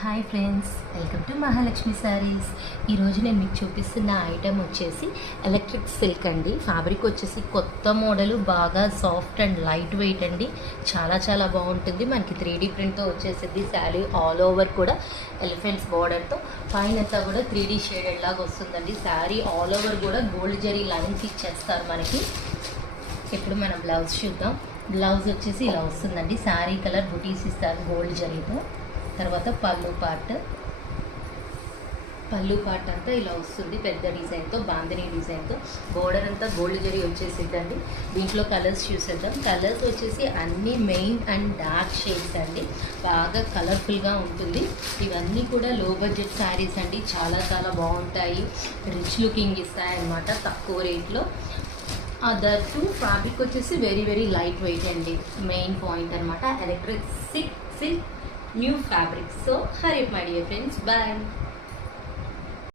Hi friends, welcome to Mahalakshmi saris. ఈరోజు నేను మీకు చూపిస్తున్న ఐటెం వచ్చేసి ఎలక్ట్రిక్ సిల్క్ అండి. ఫ్యాబ్రిక్ వచ్చేసి కొత్త మోడల్, బాగా సాఫ్ట్ అండ్ లైట్ వెయిట్ అండి. చాలా బాగుంటుంది. మనకి 3D ప్రింట్తో వచ్చేసింది. శారీ ఆల్ ఓవర్ కూడా ఎలిఫెంట్స్ బార్డర్తో, పైనంతా కూడా 3D షేడెడ్ లాగా వస్తుందండి. శారీ ఆల్ ఓవర్ కూడా గోల్డ్ జరీ లైన్స్ ఇచ్చేస్తారు మనకి. ఇప్పుడు మనం బ్లౌజ్ చూద్దాం. బ్లౌజ్ వచ్చేసి ఇలా వస్తుందండి. శారీ కలర్ బుటీస్ ఇస్తారు గోల్డ్ జరీతో. తర్వాత పళ్ళు పార్ట్ అంతా ఇలా వస్తుంది, పెద్ద డిజైన్తో, బాందినీ డిజైన్తో. బోర్డర్ అంతా గోల్డ్ జరీ వచ్చేసిద్దండి. దీంట్లో కలర్స్ చూసేద్దాం. కలర్స్ వచ్చేసి అన్నీ మెయిన్ అండ్ డార్క్ షేడ్స్ అండి. బాగా కలర్ఫుల్గా ఉంటుంది. ఇవన్నీ కూడా లో బడ్జెట్ శారీస్ అండి. చాలా బాగుంటాయి. రిచ్ లుకింగ్ ఇస్తాయి అన్నమాట తక్కువ రేట్లో. అదర్ టు ఫ్యాబ్రిక్ వచ్చేసి వెరీ లైట్ వెయిట్ అండి. మెయిన్ పాయింట్ అనమాట electric silk new fabric. So hurry up my dear friends, bye.